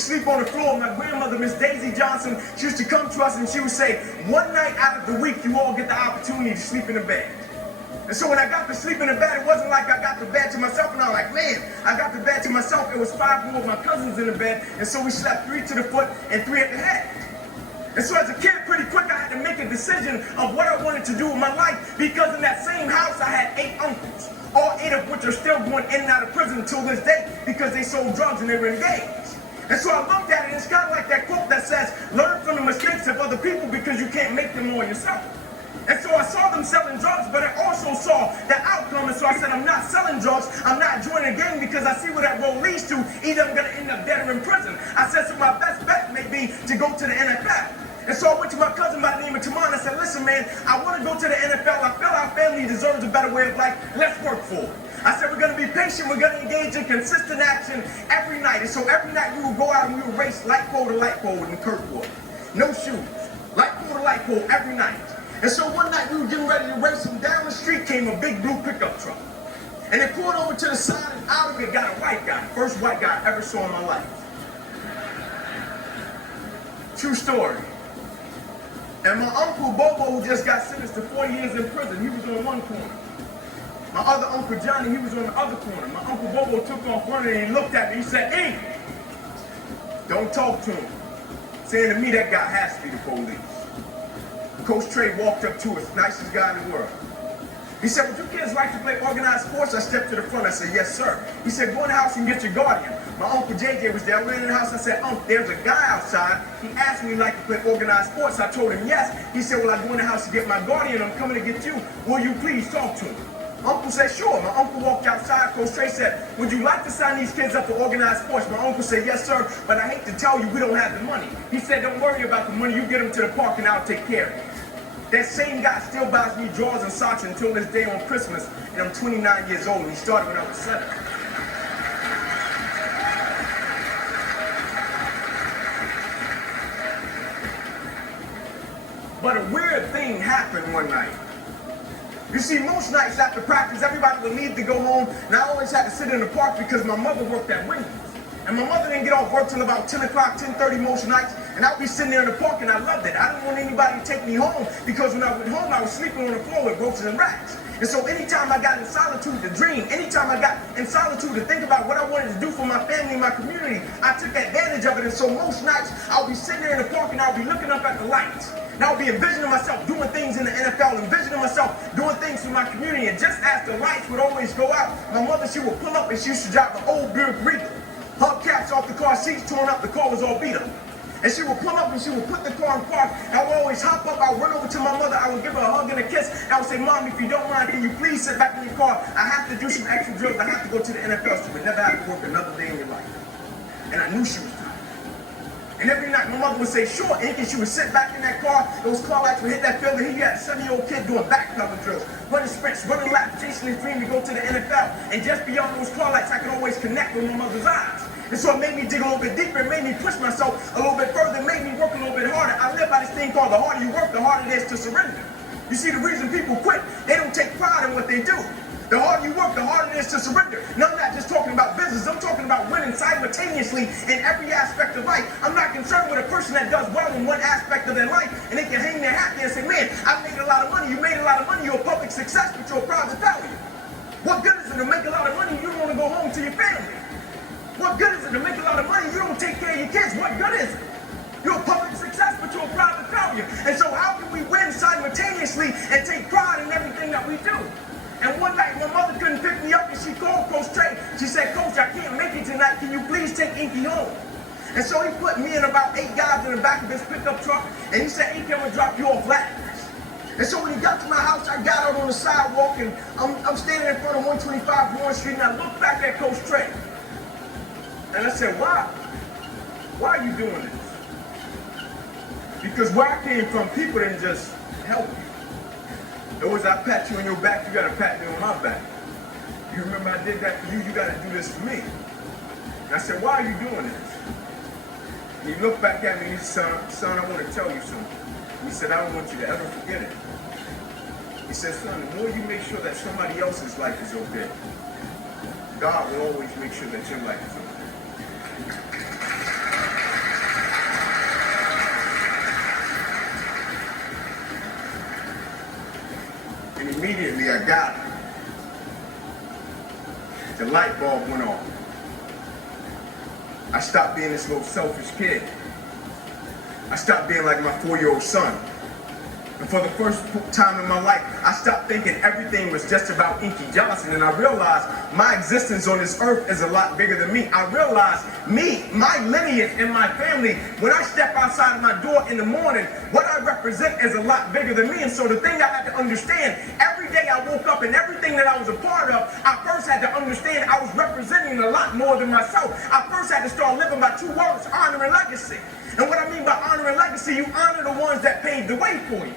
sleep on the floor. My grandmother, Miss Daisy Johnson, she used to come to us and she would say, one night out of the week, you all get the opportunity to sleep in the bed. And so when I got to sleep in the bed, it wasn't like I got the bed to myself and I was like, man, I got the bed to myself. It was 5 more of my cousins in the bed. And so we slept 3 to the foot and 3 at the head. And so as a kid, pretty quick, I had to make a decision of what I wanted to do with my life, because in that same house, I had 8 uncles, all 8 of which are still going in and out of prison until this day because they sold drugs and they were engaged. And so I looked at it, and it's kind of like that quote that says, learn from the mistakes of other people because you can't make them more yourself. And so I saw them selling drugs, but I also saw the outcome. And so I said, I'm not selling drugs. I'm not joining a gang because I see where that road leads to. Either I'm going to end up dead or in prison. I said, so my best bet may be to go to the NFL. And so I went to my cousin by the name of Tamon. I said, listen, man, I want to go to the NFL. I feel our family deserves a better way of life. Let's work for it. I said, we're going to be patient. We're going to engage in consistent action every night. And so every night we would go out and we would race light pole to light pole in Kirkwood. No shoes. Light pole to light pole every night. And so one night we were getting ready to race, and down the street came a big blue pickup truck. And it pulled over to the side, and out of it got a white guy. First white guy I ever saw in my life. True story. And my uncle Bobo, who just got sentenced to 4 years in prison, he was on one corner. My other uncle Johnny, he was on the other corner. My uncle Bobo took off running and he looked at me. He said, "Hey, don't talk to him." Saying to me, that guy has to be the police. Coach Trey walked up to us, nicest guy in the world. He said, would you kids like to play organized sports? I stepped to the front. I said, yes, sir. He said, go in the house and get your guardian. My uncle JJ was there. I went in the house. I said, there's a guy outside. He asked me like to play organized sports. I told him yes. He said, well, I go in the house to get my guardian. I'm coming to get you. Will you please talk to him? Uncle said, sure. My uncle walked outside. Coach Trey said, would you like to sign these kids up for organized sports? My uncle said, yes, sir, but I hate to tell you, we don't have the money. He said, don't worry about the money. You get them to the park and I'll take care of it. That same guy still buys me drawers and socks until this day on Christmas, and I'm 29 years old, and he started when I was 7. But a weird thing happened one night. You see, most nights after practice, everybody would leave to go home, and I always had to sit in the park because my mother worked at Wendy's. And my mother didn't get off work till about 10 o'clock, 10:30 most nights, and I'd be sitting there in the park, and I loved it. I didn't want anybody to take me home because when I went home, I was sleeping on the floor with roaches and rats. And so anytime I got in solitude to dream, anytime I got in solitude to think about what I wanted to do for my family and my community, I took advantage of it. And so most nights, I'll be sitting there in the park, and I'll be looking up at the lights. And I'll be envisioning myself doing things in the NFL, envisioning myself doing things for my community. And just as the lights would always go out, my mother, she would pull up, and she used to drive an old Buick Regal. Hubcaps off the car, seats torn up, the car was all beat up. And she would pull up and she would put the car in park. And I would always hop up, I would run over to my mother, I would give her a hug and a kiss. And I would say, Mom, if you don't mind, can you please sit back in your car? I have to do some extra drills. I have to go to the NFL. She would never have to work another day in your life. And I knew she was tired. And every night my mother would say, sure, Ink, and she would sit back in that car. Those car lights would hit that field, and here you had a 7-year-old kid doing backpedal drills, running sprints, running laps, chasing his dream to go to the NFL. And just beyond those car lights, I could always connect with my mother's eyes. And so it made me dig a little bit deeper. It made me push myself a little bit further. It made me work a little bit harder. I live by this thing called the harder you work, the harder it is to surrender. You see, the reason people quit, they don't take pride in what they do. The harder you work, the harder it is to surrender. And I'm not just talking about business. I'm talking about winning simultaneously in every aspect of life. I'm not concerned with a person that does well in one aspect of their life and they can hang their hat there and say, man, I made a lot of money. You made a lot of money. You're a public success, but you're a private failure. What good is it to make a lot of money? You don't want to go home to your family. What good is it to make a lot of money? You don't take care of your kids. What good is it? You're a public success, but you're a private failure. And so how can we win simultaneously and take pride in everything that we do? And one night, my mother couldn't pick me up, and she called Coach Trey. She said, Coach, I can't make it tonight. Can you please take Inky home? And so he put me and about 8 guys in the back of his pickup truck, and he said, Inky, I'm going to drop you off last. And so when he got to my house, I got out on the sidewalk, and I'm standing in front of 125 Warren Street, and I looked back at Coach Trey. And I said, why? Why are you doing this? Because where I came from, people didn't just help you. In other words, I pat you on your back, you gotta pat me on my back. You remember I did that for you, you gotta do this for me. And I said, why are you doing this? And he looked back at me and he said, son, I want to tell you something. He said, I don't want you to ever forget it. He said, son, the more you make sure that somebody else's life is okay, God will always make sure that your life is okay. And immediately I got it. The light bulb went off. I stopped being this little selfish kid. I stopped being like my 4-year-old son. And for the first time in my life, I stopped thinking everything was just about Inky Johnson, and I realized my existence on this earth is a lot bigger than me. I realized me, my lineage, and my family, when I step outside of my door in the morning, what I represent is a lot bigger than me. And so the thing I had to understand, every day I woke up and everything that I was a part of, I first had to understand I was representing a lot more than myself. I first had to start living by 2 words, honor and legacy. And what I mean by honor and legacy, you honor the ones that paved the way for you.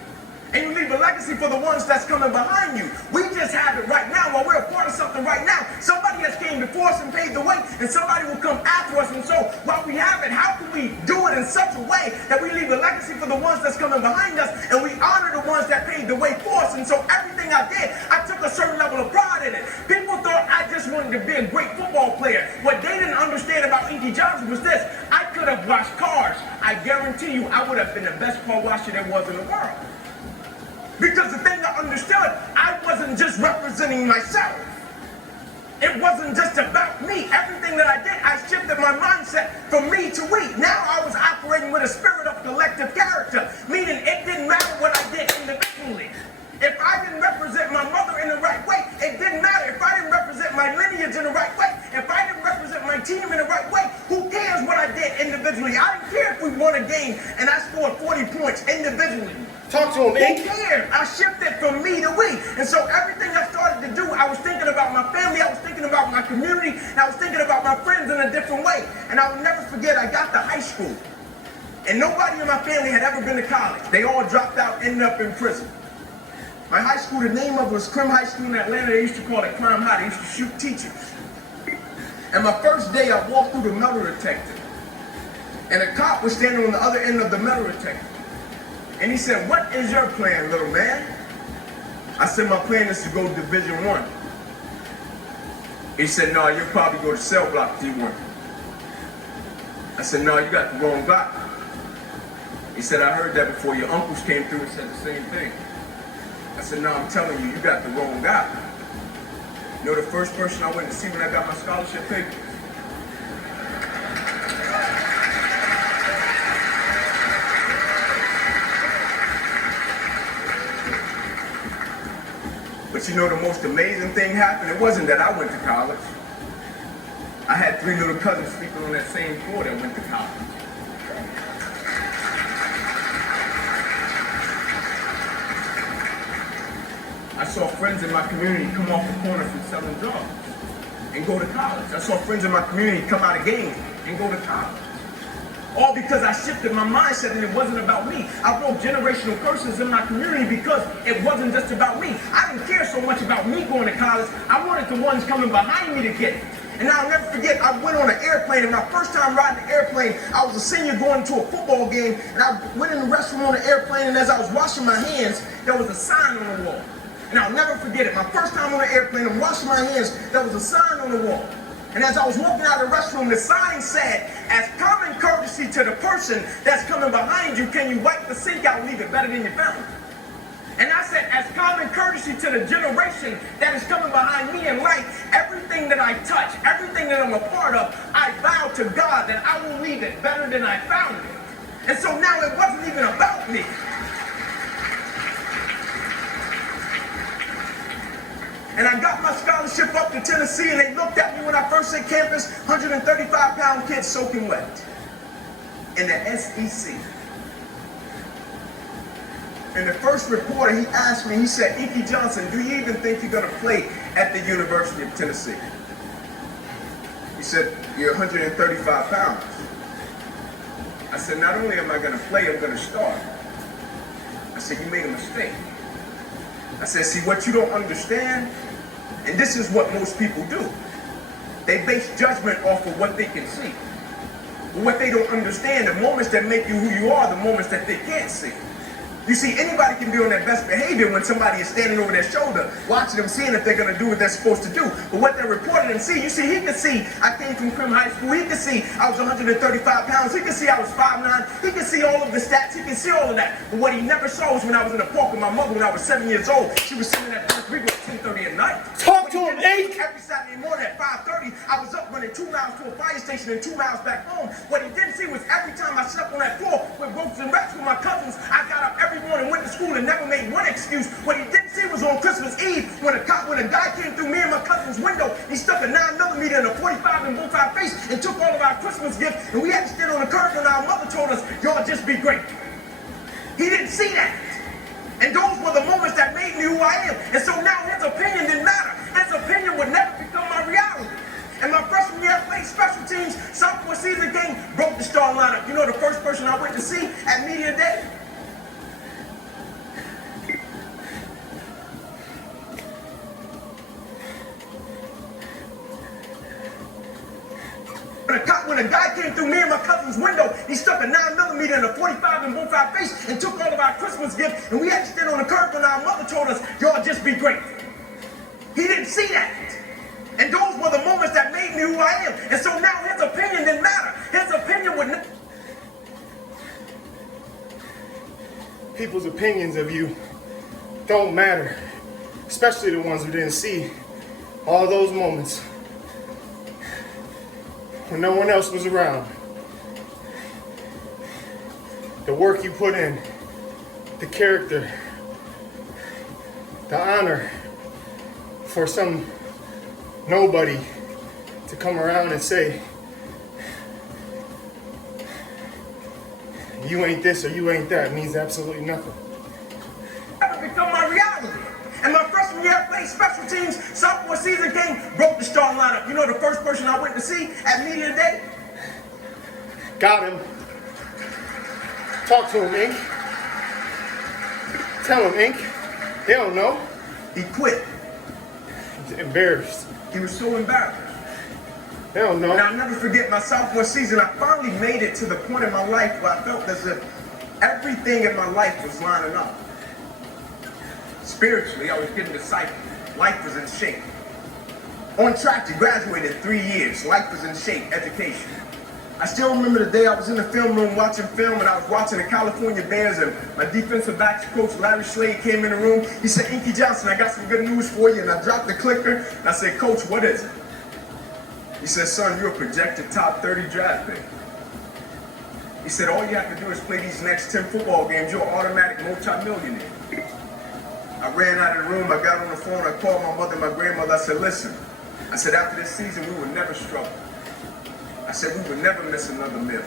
And you leave a legacy for the ones that's coming behind you. We just have it right now. While we're a part of something right now, somebody has came before us and paved the way, and somebody will come after us. And so while we have it, how can we do it in such a way that we leave a legacy for the ones that's coming behind us, and we honor the ones that paved the way for us? And so everything I did, I took a certain level of pride in it. People thought I just wanted to be a great football player. What they didn't understand about Inky Johnson was this: I could have washed cars. I guarantee you I would have been the best car washer there was in the world. Because the thing I understood, I wasn't just representing myself. It wasn't just about me. Everything that I did, I shifted my mindset from me to we. Now I was operating with a spirit of collective character, meaning it didn't matter what I did individually. If I didn't represent my mother in the right way, it didn't matter. If I didn't represent my lineage in the right way, if I didn't represent my team in the right way, who cares what I did individually? I didn't care if we won a game and I scored 40 points individually. Talk to him, Who cared? I shifted from me to we. And so everything I started to do, I was thinking about my family, I was thinking about my community, and I was thinking about my friends in a different way. And I will never forget, I got to high school. And nobody in my family had ever been to college. They all dropped out, ended up in prison. My high school, the name of it was Crim High School in Atlanta. They used to call it Crime High. They used to shoot teachers. And my first day, I walked through the metal detector. And a cop was standing on the other end of the metal detector. And he said, "What is your plan, little man?" I said, "My plan is to go to Division I." He said, "No, you'll probably go to cell block D1. I said, "No, you got the wrong guy." He said, "I heard that before. Your uncles came through and said the same thing." I said, "No, I'm telling you, you got the wrong guy." You know the first person I went to see when I got my scholarship papers? But you know the most amazing thing happened? It wasn't that I went to college. I had 3 little cousins sleeping on that same floor that went to college. I saw friends in my community come off the corner from selling drugs and go to college. I saw friends in my community come out of gangs and go to college. All because I shifted my mindset and it wasn't about me. I broke generational curses in my community because it wasn't just about me. I didn't care so much about me going to college. I wanted the ones coming behind me to get it. And I'll never forget, I went on an airplane, and my first time riding an airplane, I was a senior going to a football game, and I went in the restroom on the airplane, and as I was washing my hands, there was a sign on the wall. And I'll never forget it. My first time on an airplane, I'm washing my hands, there was a sign on the wall. And as I was walking out of the restroom, the sign said, "As common courtesy to the person that's coming behind you, can you wipe the sink out and leave it better than you found it?" And I said, as common courtesy to the generation that is coming behind me in life, everything that I touch, everything that I'm a part of, I vow to God that I will leave it better than I found it. And so now it wasn't even about me. And I got my scholarship up to Tennessee, and they looked at me when I first hit campus, 135-pound kid soaking wet in the SEC. And the first reporter, he asked me, he said, "Inky Johnson, do you even think you're going to play at the University of Tennessee?" He said, "You're 135 pounds. I said, "Not only am I going to play, I'm going to start." I said, "You made a mistake." I said, "See, what you don't understand, and this is what most people do, they base judgment off of what they can see. But what they don't understand, the moments that make you who you are, the moments that they can't see. You see, anybody can be on their best behavior when somebody is standing over their shoulder, watching them, seeing if they're going to do what they're supposed to do. But what they're reporting and see, you see, he could see I came from Crim High School. He could see I was 135 pounds. He could see I was 5'9". He could see all of the stats. He could see all of that. But what he never saw was when I was in the park with my mother when I was 7 years old. She was sitting at 3 at 10:30 at night. Talk to him, Ink! Every Saturday morning at 5:30, I was up running 2 miles to a fire station and 2 miles back home. What he didn't see was every time I slept on that floor with ropes and wraps with my cousins, I got up every morning, went to school, and never made one excuse. What he didn't see was on Christmas Eve when a guy came through me and my cousin's window. He stuck a 9mm and a 45 in both our face and took all of our Christmas gifts, and we had to stand on the curb when our mother told us, y'all just be great. He didn't see that. And those were the moments that made me who I am. And so now his opinion didn't matter. His opinion would never become my reality. And my freshman year, I played special teams. Sophomore season game, broke the star lineup. You know the first person I went to see at Media Day? When a guy came through me and my cousin's window, he stuck a 9mm and a 45 in both our face and took all of our Christmas gifts, and we had to stand on the curb when our mother told us, y'all just be great. He didn't see that. And those were the moments that made me who I am. And so now his opinion didn't matter. His opinion would never. People's opinions of you don't matter, especially the ones who didn't see all those moments when no one else was around. The work you put in, the character, the honor for some nobody to come around and say, you ain't this or you ain't that, means absolutely nothing. That would become my reality. And my freshman year, I played special teams. Sophomore season game, broke the star lineup. You know the first person I went to see at Media Day? Got him. Talk to him, Ink. Tell him, Ink. They don't know. He quit. He's embarrassed. He was so embarrassed. They don't know. And I'll never forget my sophomore season. I finally made it to the point in my life where I felt as if everything in my life was lining up. Spiritually, I was getting discipled. Life was in shape. On track to graduate in 3 years. Life was in shape. Education. I still remember the day I was in the film room watching film, and I was watching the California Bears, and my defensive backs coach, Larry Slade, came in the room. He said, Inky Johnson, I got some good news for you. And I dropped the clicker, and I said, Coach, what is it? He said, son, you're a projected top 30 draft pick. He said, all you have to do is play these next 10 football games. You're an automatic multi-millionaire. I ran out of the room. I got on the phone. I called my mother and my grandmother. I said, listen. I said, after this season, we would never struggle. I said, we would never miss another meal.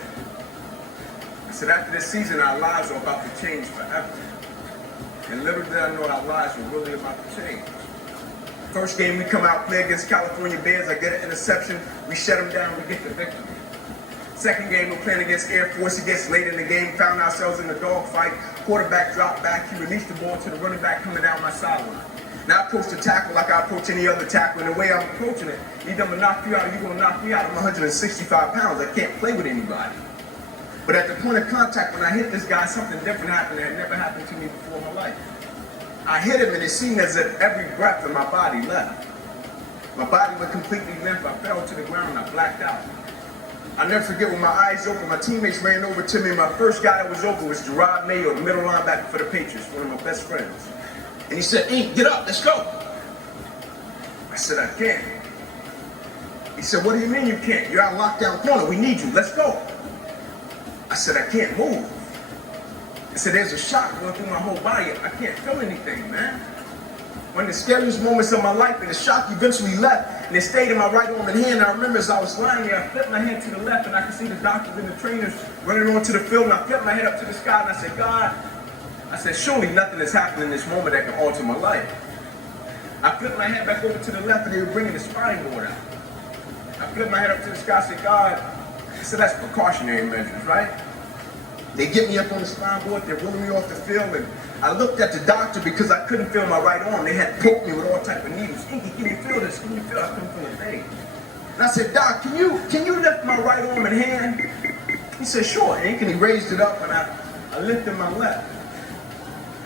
I said, after this season, our lives are about to change forever. And little did I know our lives were really about to change. First game, we come out, play against California Bears. I get an interception. We shut them down. We get the victory. Second game, we're playing against Air Force. It gets late in the game. Found ourselves in a dogfight. Quarterback dropped back. He released the ball to the running back coming down my sideline. Now I approach the tackle like I approach any other tackle. And the way I'm approaching it, either I'm going to knock you out or you're going to knock me out. I'm 165 pounds. I can't play with anybody. But at the point of contact, when I hit this guy, something different happened that had never happened to me before in my life. I hit him, and it seemed as if every breath in my body left. My body went completely limp. I fell to the ground, and I blacked out. I'll never forget when my eyes opened, my teammates ran over to me. My first guy that was over was Gerard Mayo, the middle linebacker for the Patriots, one of my best friends. And he said, Ink, get up, let's go. I said, I can't. He said, what do you mean you can't? You're out lockdown corner, we need you, let's go. I said, I can't move. I said, there's a shock going through my whole body. I can't feel anything, man. One of the scariest moments of my life, and the shock eventually left, and it stayed in my right arm and hand. I remember as I was lying there, I flipped my head to the left, and I could see the doctors and the trainers running onto the field, and I flipped my head up to the sky, and I said, God, I said, surely nothing has happened in this moment that can alter my life. I flipped my head back over to the left, and they were bringing the spine board out. I flipped my head up to the sky, I said, God, I said, that's precautionary measures, right? They get me up on the spine board, they're rolling me off the field, and I looked at the doctor because I couldn't feel my right arm. They had poked me with all type of needles. Inky, can you feel this? Can you feel? I couldn't feel a thing. And I said, Doc, can you lift my right arm and hand? He said, sure, Ink, and he raised it up, and I lifted my left.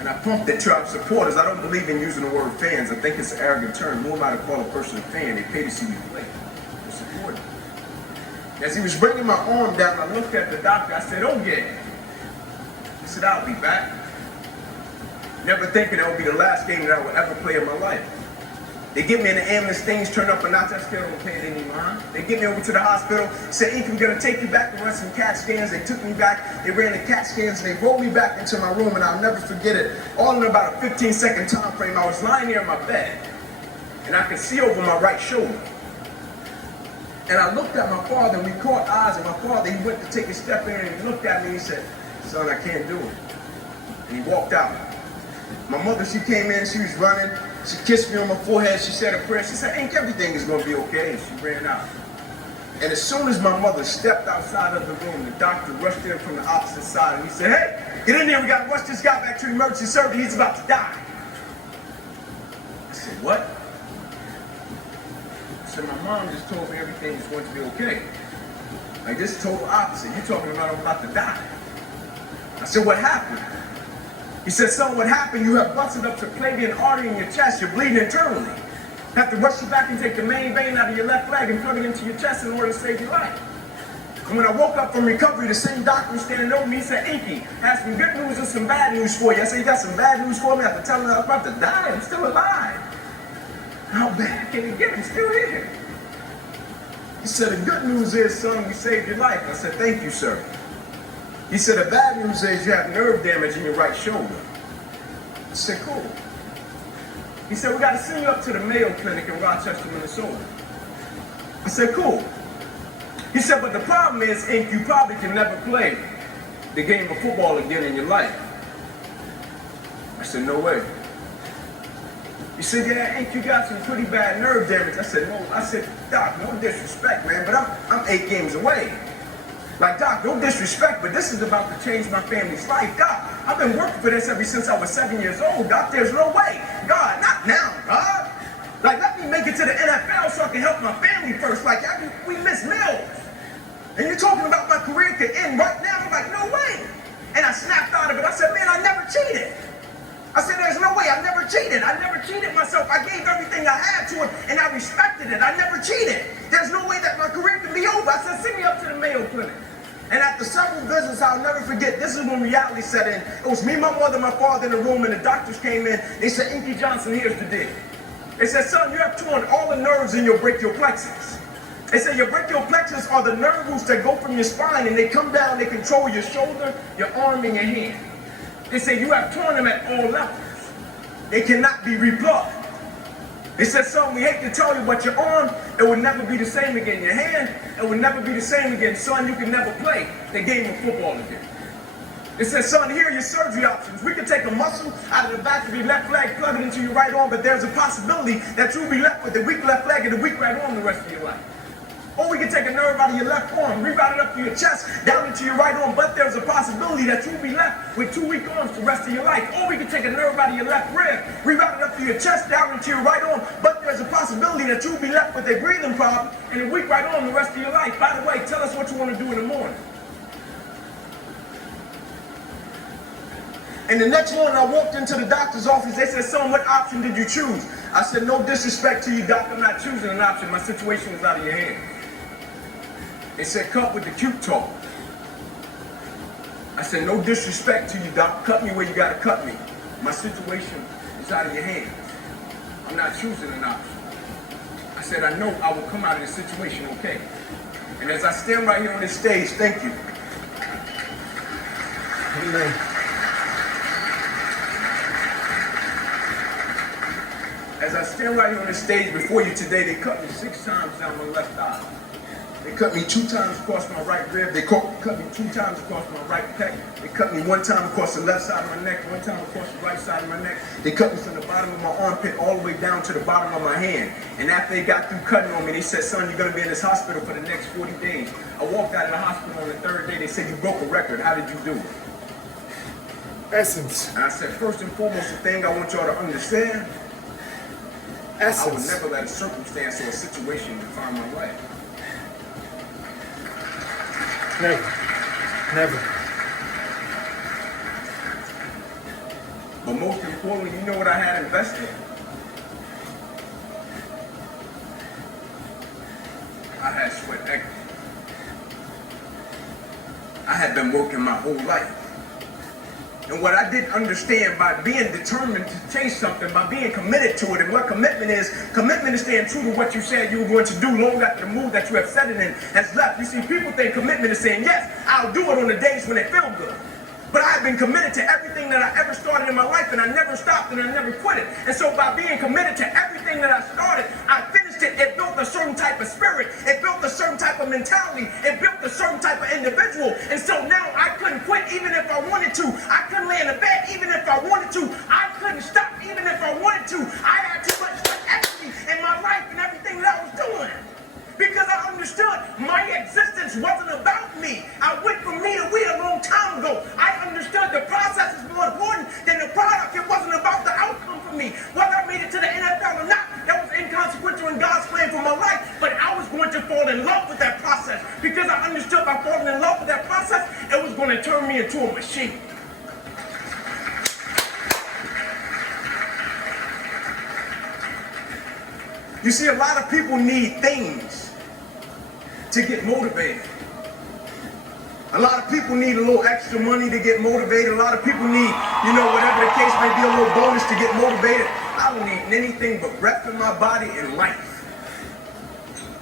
And I pumped it to our supporters. I don't believe in using the word fans. I think it's an arrogant term. Who am I to call a person a fan? They pay to see me play. They're supporting. As he was bringing my arm down, I looked at the doctor. I said, "Oh yeah." He said, "I'll be back." Never thinking that would be the last game that I would ever play in my life. They get me in the ambulance, things turn up a notch, I still don't pay it any mind. They get me over to the hospital, said, "Ink, we're gonna take you back to run some CAT scans." They took me back, they ran the CAT scans, and they rolled me back into my room, and I'll never forget it. All in about a 15-second time frame, I was lying there in my bed, and I could see over my right shoulder. And I looked at my father, and we caught eyes, and my father, he went to take a step in, and he looked at me, and he said, "Son, I can't do it." And he walked out. My mother, she came in, she was running. She kissed me on my forehead. She said a prayer. She said, "Ink, everything is going to be okay." And she ran out. And as soon as my mother stepped outside of the room, the doctor rushed in from the opposite side. And he said, "Hey, get in there. We got to rush this guy back to emergency surgery. He's about to die." I said, "What?" I said, "My mom just told me everything is going to be okay." Like, this is total opposite. You're talking about I'm about to die. I said, "What happened?" He said, "Son, what happened? You have busted up subclavian artery in your chest. You're bleeding internally. Have to rush you back and take the main vein out of your left leg and plug it into your chest in order to save your life." And when I woke up from recovery, the same doctor was standing over me. He said, "Inky, I have some good news and some bad news for you." I said, "You got some bad news for me?" After telling him I was about to die, I'm still alive. How bad can it get? I'm still here. He said, "The good news is, son, we saved your life." I said, "Thank you, sir." He said, "The bad news is you have nerve damage in your right shoulder." I said, "Cool." He said, "We got to send you up to the Mayo Clinic in Rochester, Minnesota." I said, "Cool." He said, "But the problem is, Ink, you probably can never play the game of football again in your life." I said, "No way." He said, "Yeah, Ink, you got some pretty bad nerve damage." I said, "No." I said, "Doc, no disrespect, man, but I'm 8 games away." Like, "Doc, no disrespect, but this is about to change my family's life. Doc, I've been working for this ever since I was 7 years old. Doc, there's no way. God, not now, God. Like, let me make it to the NFL so I can help my family first. Like, we miss meals. And you're talking about my career could end right now." I'm like, "No way." And I snapped out of it. I said, "Man, I never cheated." I said, "There's no way. I never cheated. I never cheated myself. I gave everything I had to it, and I respected it. I never cheated. There's no way that my career can be over." I said, "Send me up to the Mayo Clinic." And after several visits, I'll never forget, this is when reality set in. It was me, my mother, my father in the room, and the doctors came in. They said, "Inky Johnson, here's the deal." They said, "Son, you have torn all the nerves in your brachial plexus." They said, "Your brachial plexus are the nerve roots that go from your spine, and they come down, they control your shoulder, your arm, and your hand. They said, you have torn them at all levels. They cannot be replugged." They said, "Son, we hate to tell you, but your arm, it will never be the same again. Your hand, it will never be the same again. Son, you can never play the game of football again." They said, "Son, here are your surgery options. We can take a muscle out of the back of your left leg, plug it into your right arm, but there's a possibility that you'll be left with a weak left leg and a weak right arm the rest of your life. Or we can take a nerve out of your left arm, reroute it up to your chest, down into your right arm, but there's a possibility that you'll be left with 2 weak arms the rest of your life. Or we can take a nerve out of your left rib, reroute it up to your chest, down into your right arm, but there's a possibility that you'll be left with a breathing problem and a weak right arm the rest of your life. By the way, tell us what you want to do in the morning." And the next morning, I walked into the doctor's office. They said, "Son, what option did you choose?" I said, "No disrespect to you, doc. I'm not choosing an option. My situation is out of your hands." They said, "Cut with the cute talk." I said, "No disrespect to you, doc. Cut me where you gotta cut me. My situation is out of your hands. I'm not choosing an option." I said, "I know I will come out of this situation okay." And as I stand right here on this stage, thank you. Amen. As I stand right here on this stage before you today, they cut me 6 times down my left eye. They cut me 2 times across my right rib. They cut me 2 times across my right pec. They cut me 1 time across the left side of my neck, 1 time across the right side of my neck. They cut me from the bottom of my armpit all the way down to the bottom of my hand. And after they got through cutting on me, they said, "Son, you're going to be in this hospital for the next 40 days. I walked out of the hospital on the 3rd day. They said, "You broke a record. How did you do it?" Essence. And I said, "First and foremost, the thing I want y'all to understand, I would never let a circumstance or a situation define my life." Never. Never. But most importantly, you know what I had invested? I had sweat equity. I had been working my whole life. And what I didn't understand, by being determined to chase something, by being committed to it, and what commitment is staying true to what you said you were going to do long after the move that you have set it in has left. You see, people think commitment is saying, yes, I'll do it on the days when it feels good. But I've been committed to everything that I ever started in my life, and I never stopped and I never quit it. And so by being committed to everything that I started, I finished it. It built a certain type of spirit. It built a certain type of mentality. It built a certain type of individual. And so now I couldn't quit even if I wanted to. I couldn't lay in the bed even if I wanted to. I couldn't stop even if I wanted to. I had too much energy in my life and everything that I was doing. Because I understood my existence wasn't about me. I went from me to we a long time ago. I understood the process is more important than the product. It wasn't about the outcome for me. Whether I made it to the NFL or not, that was inconsequential in God's plan for my life. But I was going to fall in love with that process. Because I understood by falling in love with that process, it was going to turn me into a machine. You see, a lot of people need things to get motivated. A lot of people need a little extra money to get motivated. A lot of people need, whatever the case may be, a little bonus to get motivated. I don't need anything but breath in my body and life.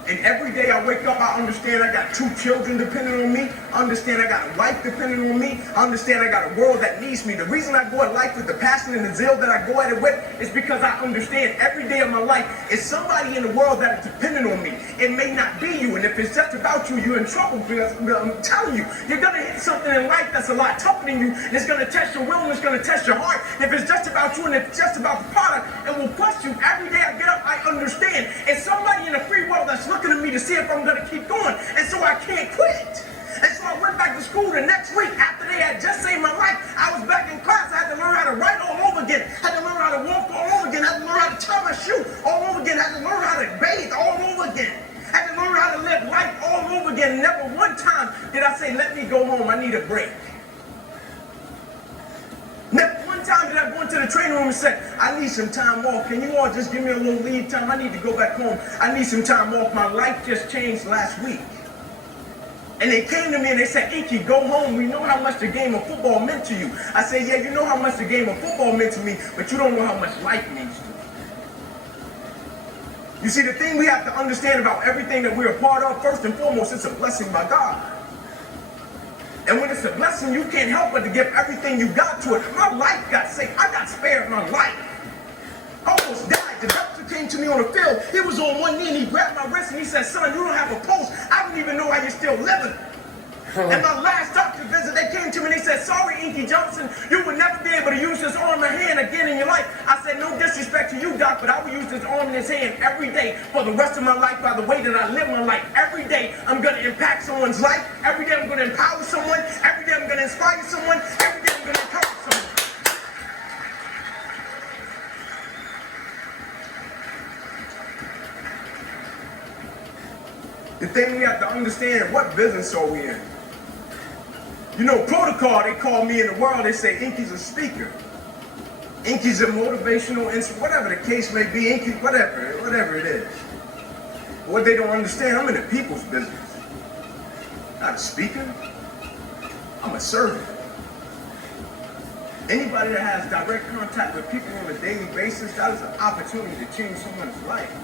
And every day I wake up, I understand I got 2 children depending on me. I understand I got a wife depending on me. I understand I got a world that needs me. The reason I go at life with the passion and the zeal that I go at it with is because I understand every day of my life is somebody in the world that is dependent on me. It may not be you, and if it's just about you, you're in trouble, because I'm telling you, you're going to hit something in life that's a lot tougher than you, and it's going to test your will, and it's going to test your heart. If it's just about you and if it's just about the product, it will push you. Every day I get up, I understand it's somebody in the free world that's looking at me to see if I'm going to keep going, and so I can't quit. And so I went back to school the next week after they had just saved my life. I was back in class. I had to learn how to write all over again. I had to learn how to walk all over again. I had to learn how to tie my shoe all over again. I had to learn how to bathe all over again. I had to learn how to live life all over again. Never one time did I say, let me go home, I need a break. Never one time did I go into the training room and say, I need some time off. Can you all just give me a little leave time? I need to go back home. I need some time off. My life just changed last week. And they came to me and they said, Inky, go home. We know how much the game of football meant to you. I said, yeah, you know how much the game of football meant to me, but you don't know how much life means to me. You see, the thing we have to understand about everything that we're a part of, first and foremost, it's a blessing by God. And when it's a blessing, you can't help but to give everything you got to it. My life got saved. I got spared my life. I almost died. The doctor came to me on the field. He was on one knee and he grabbed my wrist and he said, son, you don't have a pulse. I don't even know how you're still living. And my last doctor visit, they came to me and they said, sorry, Inky Johnson, you would never be able to use this arm or hand again in your life. I said, no disrespect to you, doc, but I will use this arm and this hand every day for the rest of my life by the way that I live my life. Every day I'm going to impact someone's life. Every day I'm going to empower someone. Every day I'm going to inspire someone. Every day I'm going to encourage someone. The thing we have to understand, what business are we in? You know, protocol, they call me in the world, they say Inky's a speaker. Inky's a motivational, whatever the case may be, Inky, whatever it is. But what they don't understand, I'm in the people's business. Not a speaker, I'm a servant. Anybody that has direct contact with people on a daily basis, that is an opportunity to change someone's life.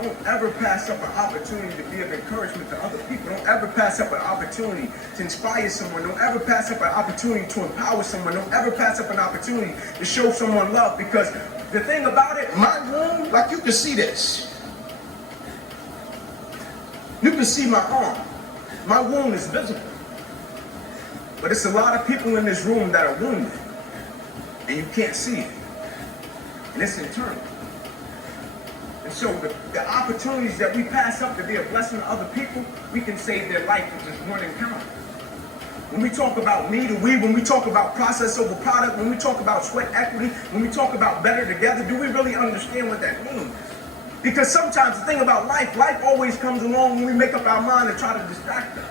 Don't ever pass up an opportunity to be of encouragement to other people. Don't ever pass up an opportunity to inspire someone. Don't ever pass up an opportunity to empower someone. Don't ever pass up an opportunity to show someone love. Because the thing about it, my wound, like you can see this. You can see my arm. My wound is visible. But it's a lot of people in this room that are wounded. And you can't see it. And it's internal. And so the opportunities that we pass up to be a blessing to other people, we can save their life with just one encounter. When we talk about me to we, when we talk about process over product, when we talk about sweat equity, when we talk about better together, do we really understand what that means? Because sometimes the thing about life always comes along when we make up our mind and try to distract us.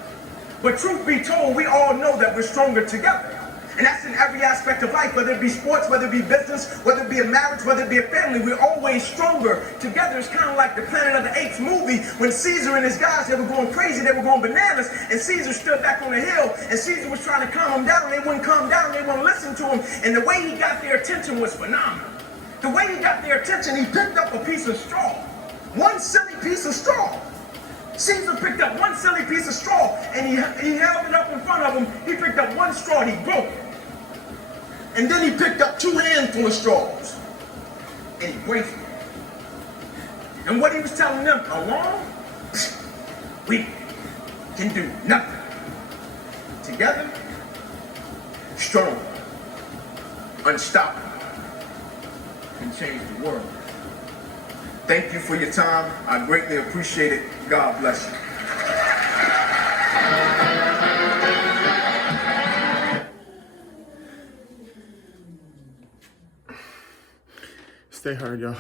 But truth be told, we all know that we're stronger together. And that's in every aspect of life, whether it be sports, whether it be business, whether it be a marriage, whether it be a family. We're always stronger together. It's kind of like the Planet of the Apes movie when Caesar and his guys, they were going crazy, they were going bananas, and Caesar stood back on the hill, and Caesar was trying to calm them down. They wouldn't calm down, they wouldn't listen to him, and the way he got their attention was phenomenal. The way he got their attention, he picked up a piece of straw. One silly piece of straw. Caesar picked up one silly piece of straw, and he held it up in front of him. He picked up one straw, and he broke it. And then he picked up 2 handfuls of straws, and he breaks them. And what he was telling them, alone, we can do nothing. Together, strong, unstoppable, can change the world. Thank you for your time. I greatly appreciate it. God bless you. Stay hard, y'all.